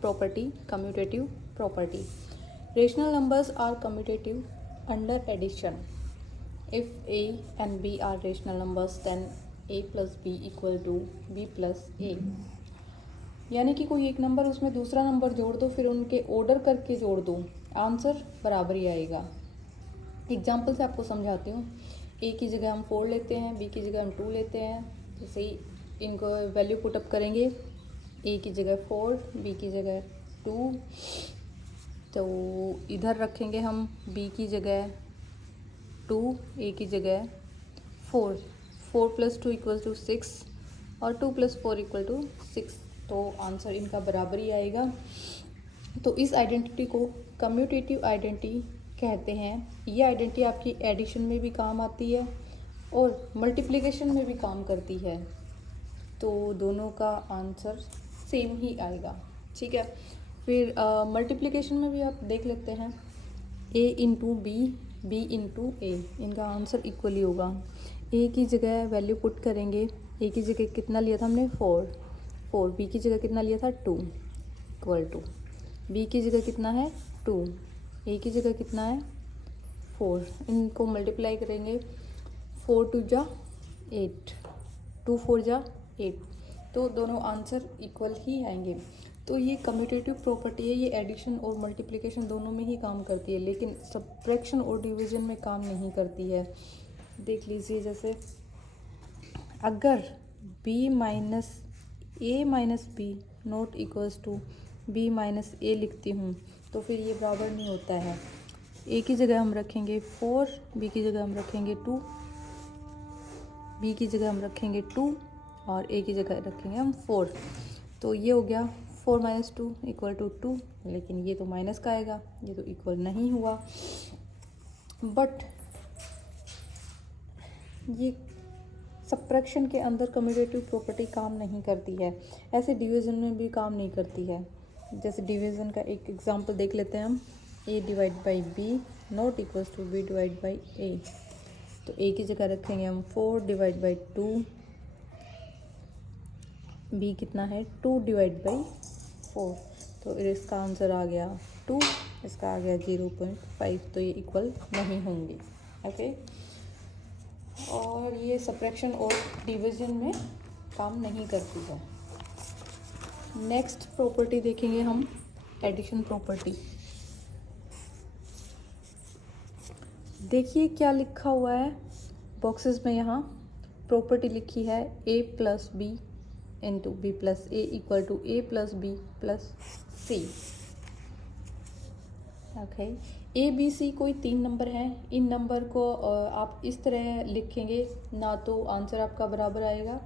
property, commutative property. Rational numbers are commutative under addition. If a and b are rational numbers, then a plus b equal to b plus a. यानी कि कोई एक number उसमें दूसरा number जोड़ दो, फिर उनके ऑर्डर करके जोड़ दो, आंसर बराबर ही आएगा. एग्जाम्पल से आपको समझाती हूँ. ए की जगह हम 4 लेते हैं, बी की जगह हम 2 लेते हैं. जैसे ही इनको वैल्यू पुटअप करेंगे, ए की जगह 4, बी की जगह 2, तो इधर रखेंगे हम बी की जगह 2, ए की जगह 4. 4 + 2 = 6 और 2 + 4 = 6. तो आंसर इनका बराबर ही आएगा. तो इस आइडेंटिटी को कम्यूटेटिव आइडेंटिटी कहते हैं. ये आइडेंटिटी आपकी एडिशन में भी काम आती है और मल्टीप्लिकेशन में भी काम करती है. तो दोनों का आंसर सेम ही आएगा. ठीक है. फिर मल्टीप्लिकेशन में भी आप देख लेते हैं. a into B, B into A, इनका आंसर इक्वली होगा. a की जगह वैल्यू पुट करेंगे. a की जगह कितना लिया था हमने 4. बी की जगह कितना लिया था 2 इक्वल टू, बी की जगह कितना है 2, ए की जगह कितना है 4. इनको मल्टीप्लाई करेंगे. 4 × 2 = 8, 2 × 4 = 8. तो दोनों आंसर इक्वल ही आएंगे. तो ये कम्यूटेटिव प्रॉपर्टी है. ये एडिशन और मल्टीप्लिकेशन दोनों में ही काम करती है, लेकिन सब्ट्रैक्शन और डिवीजन में काम नहीं करती है. देख लीजिए, जैसे अगर b minus a minus B not equals to b minus a लिखती हूँ, तो फिर ये बराबर नहीं होता है. a की जगह हम रखेंगे 4, b की जगह हम रखेंगे 2, b की जगह हम रखेंगे 2 और a की जगह रखेंगे हम 4. तो ये हो गया 4 - 2 = 2. लेकिन ये तो माइनस का आएगा, ये तो इक्वल नहीं हुआ. बट ये सब्ट्रैक्शन के अंदर कम्यूटेटिव प्रॉपर्टी काम नहीं करती है. ऐसे डिवीज़न में भी काम नहीं करती है. जैसे डिवीज़न का एक एग्जांपल देख लेते हैं हम. a / b not equals to b / a. तो a की जगह रखेंगे हम 4 / 2, b कितना है 2 / 4. तो इसका आंसर आ गया 2, इसका आ गया 0.5. तो ये इक्वल नहीं होंगे. ओके. और ये सब्ट्रैक्शन और डिवीजन में काम नहीं करती है. नेक्स्ट प्रॉपर्टी देखेंगे हम, एडिशन प्रॉपर्टी. देखिए क्या लिखा हुआ है बॉक्सेस में. यहाँ प्रॉपर्टी लिखी है a + b into b + a equal to a + b + c. Okay. a b c कोई 3 नंबर हैं. इन नंबर को आप इस तरह लिखेंगे ना, तो आंसर आपका बराबर आएगा.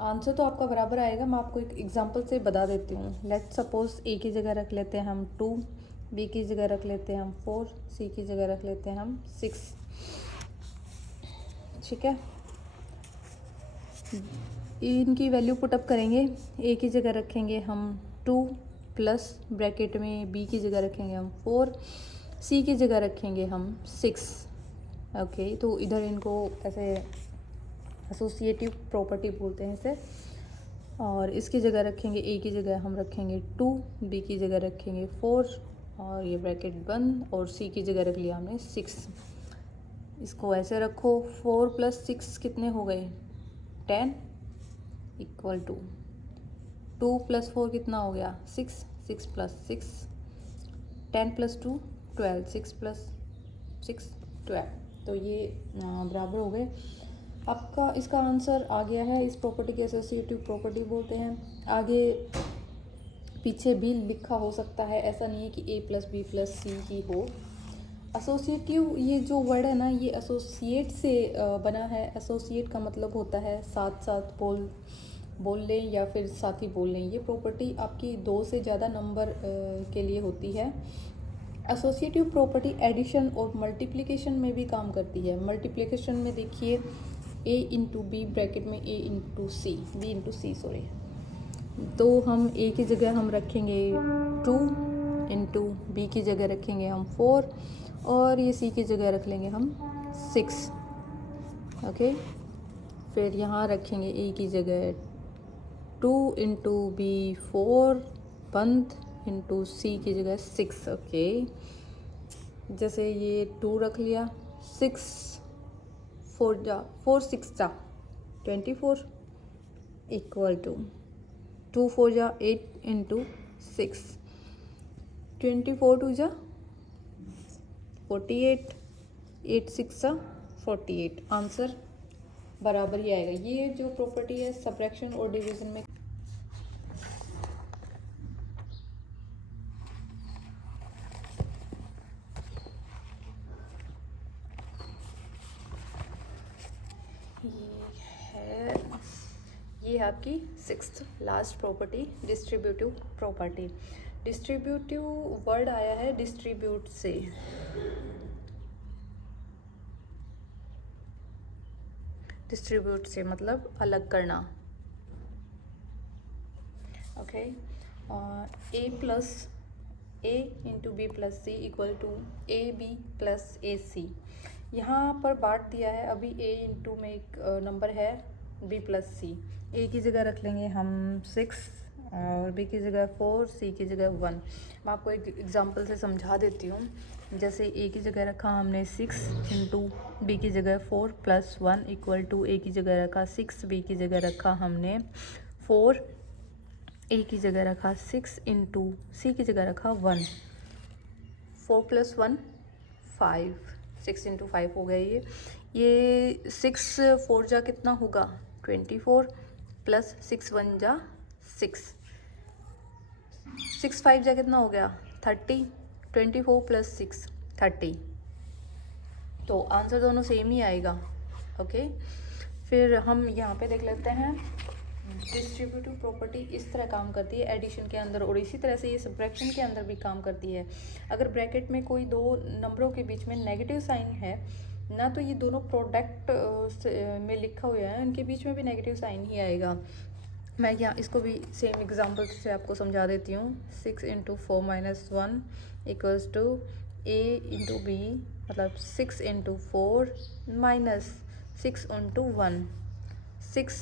आंसर तो आपका बराबर आएगा. मैं आपको एक एग्जांपल से बता देती हूँ. लेट्स सपोज a की जगह रख लेते हैं हम 2, b की जगह रख लेते हैं हम 4, c की जगह रख लेते हैं हम 6. ठीक है. इनकी वैल्यू पुटअप करेंगे. a की जगह रखेंगे हम 2 प्लस ब्रैकेट में b की जगह रखेंगे हम 4, c की जगह रखेंगे हम 6. ओके. तो इधर इनको ऐसे एसोसिएटिव प्रॉपर्टी बोलते हैं इसे. और इसकी जगह रखेंगे a की जगह हम रखेंगे 2, b की जगह रखेंगे 4 और ये ब्रैकेट बंद, और c की जगह रख लिया हमने 6. इसको ऐसे रखो. 4 + 6 कितने हो गए 10 इक्वल टू 2 + 4 कितना हो गया 6, 6 + 6 10 + 2 12, 6 + 6 12. तो ये बराबर हो गए. आपका इसका आंसर आ गया है. इस प्रॉपर्टी की एसोसिएटिव प्रॉपर्टी बोलते हैं. आगे पीछे भी लिखा हो सकता है, ऐसा नहीं है कि a + b + c ही हो. एसोसिएटिव, ये जो वर्ड है ना, ये एसोसिएट से बना है. एसोसिएट का मतलब होता है साथ साथ बोल लें या फिर साथ ही बोल लें. ये प्रॉपर्टी आपकी 2 से ज़्यादा नंबर के लिए होती है. एसोसिएटिव प्रॉपर्टी एडिशन और मल्टीप्लिकेशन में भी काम करती है. मल्टीप्लिकेशन में देखिए a × b ब्रैकेट में a × c, b × c sorry. तो हम a की जगह हम रखेंगे 2 इंटू b की जगह रखेंगे हम 4 और ये c की जगह रख लेंगे हम 6. ओके. फिर यहाँ रखेंगे a की जगह 2 इंटू b 4 बंद इंटू सी की जगह 6, ओके। जैसे ये 2 रख लिया, 6 4 6 जा 24 इक्वल टू 2 4 जा 8 इंटू 6, 24 2 जा 48, 8 6 जा 48। आंसर बराबर ही आएगा। ये जो प्रॉपर्टी है सब्ट्रैक्शन और डिवीजन में ये है आपकी 6th last property, distributive property. Distributive word आया है डिस्ट्रीब्यूट से। डिस्ट्रीब्यूट से मतलब अलग करना, okay. A plus A into B plus C equal to A B plus A C. यहाँ पर बांट दिया है, अभी ए इंटू में एक नंबर है बी प्लस सी। ए की जगह रख लेंगे हम 6 और बी की जगह 4, सी की जगह 1। मैं आपको एक एग्जांपल से समझा देती हूँ। जैसे ए की जगह रखा हमने 6 इंटू बी की जगह 4 प्लस 1 इक्वल टू ए की जगह रखा 6, बी की जगह रखा हमने 4, ए की जगह रखा 6 इंटू सी की जगह रखा 1। 4 प्लस 1 5, 6 इंटू 5 हो गया ये 6 4 जा कितना होगा 24 प्लस 6 1 जा 6, 6 5 जा कितना हो गया 30, 24 प्लस 6 30। तो आंसर दोनों सेम ही आएगा, ओके। फिर हम यहाँ पे देख लेते हैं डिस्ट्रीब्यूटिव प्रॉपर्टी इस तरह काम करती है एडिशन के अंदर, और इसी तरह से ये सब्ट्रैक्शन के अंदर भी काम करती है। अगर ब्रैकेट में कोई दो नंबरों के बीच में नेगेटिव साइन है ना, तो ये दोनों प्रोडक्ट में लिखा हुआ है, उनके बीच में भी नेगेटिव साइन ही आएगा। मैं यहाँ इसको भी सेम एग्जांपल से आपको समझा देती हूँ। 6 into 4 minus 1 equals to A into B, मतलब 6 इंटू 4 माइनस 6 इंटू 1, 6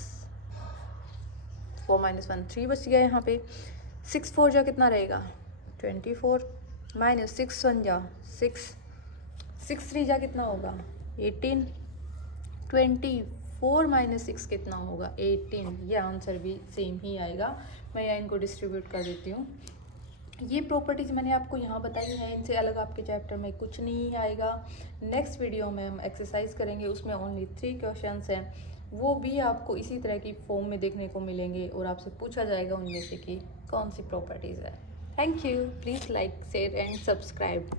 4 माइनस 1 3 बच गया यहाँ पे। 6 4 जा कितना रहेगा 24 माइनस 6 1 जा 6, 6 3 जा कितना होगा 18, 24 माइनस 6 कितना होगा 18। ये आंसर भी सेम ही आएगा। मैं यहाँ इनको डिस्ट्रीब्यूट कर देती हूँ। ये प्रॉपर्टीज़ मैंने आपको यहाँ बताई हैं, इनसे अलग आपके चैप्टर में कुछ नहीं आएगा। नेक्स्ट वीडियो में हम एक्सरसाइज करेंगे, उसमें ओनली 3 क्वेश्चंस हैं, वो भी आपको इसी तरह की फॉर्म में देखने को मिलेंगे और आपसे पूछा जाएगा उनमें से कि कौन सी प्रॉपर्टीज़ है। Thank you, please like share and subscribe.